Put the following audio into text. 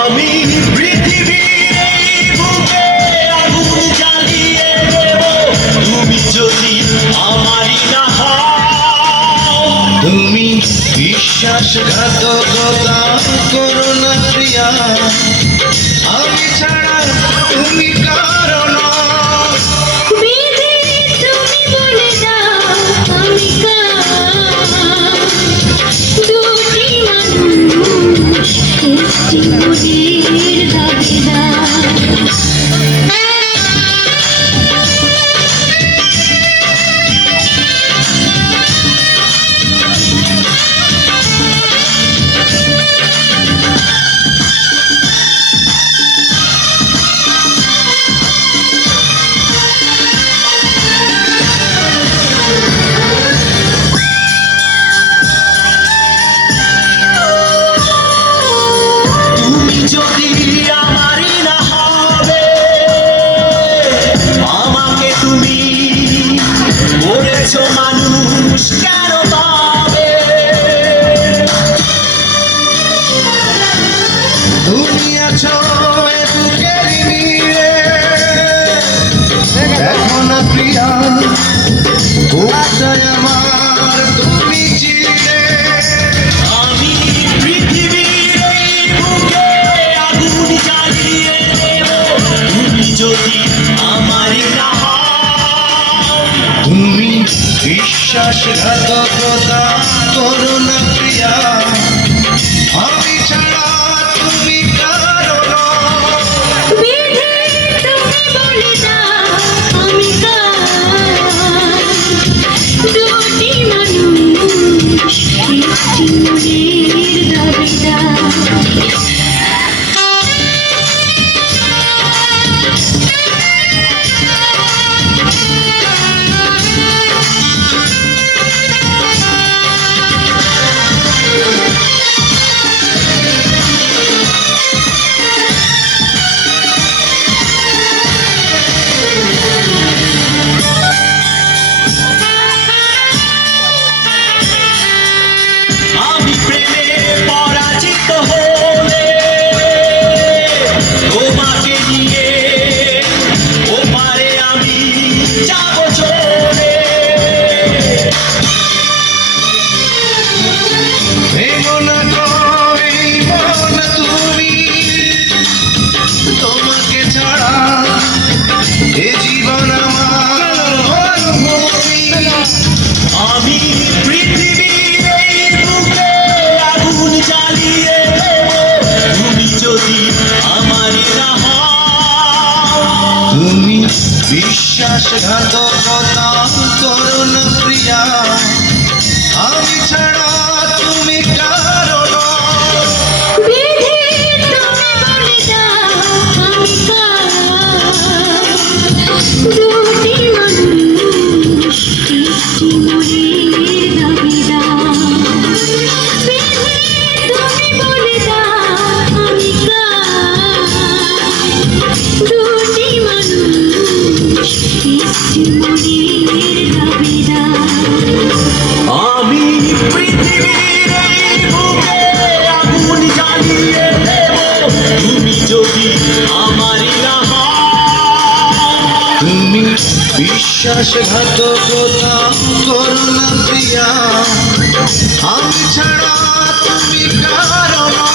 আমি পৃথিবীর এই বুকে আগুন জ্বালিয়ে দেব তুমি যদি আমারই না হও। তুমি বিশ্বাসঘাতকতা করো না প্রিয়া, আমি ছাড়া তুমি কারো না। যদি আমারই না হবে আমাকে তুমি বলেছ মানুষ কেন পাবে। তুমি আছো এ বুকের নীড়ে, দেখো না প্রিয়া কোথায় আমার তুমি চিরে। আমি পৃথিবীর এই বুকে আগুন জ্বালিয়ে দেব তুমি যদি আমারই না হও। তুমি বিশ্বাসঘাতকতা করো না প্রিয়া, আমি ছাড়া তুমি কারো না। আমি প্রেমে পরাজিত হলে তোমাকে নিয়ে ওপারে আমি যাব চলে। ভেঙো না গো এই মন তুমি, তোমাকে ছাড়া এ জীবন আমার মরুভূমি। আমি পৃথিবীর এই বুকে আগুন জ্বালিয়ে দেব তুমি যদি আমারই না হও। তুমি বিশ্বাসঘাতকতা করো না প্রিয়া, আমি ছাড়া তুমি কারো না। আমি পৃথিবীর এই বুকে আগুন জ্বালিয়ে দেব তুমি যদি আমারই না হও। তুমি বিশ্বাসঘাতকতা করো না প্রিয়া, আমি ছাড়া তুমি কারো না।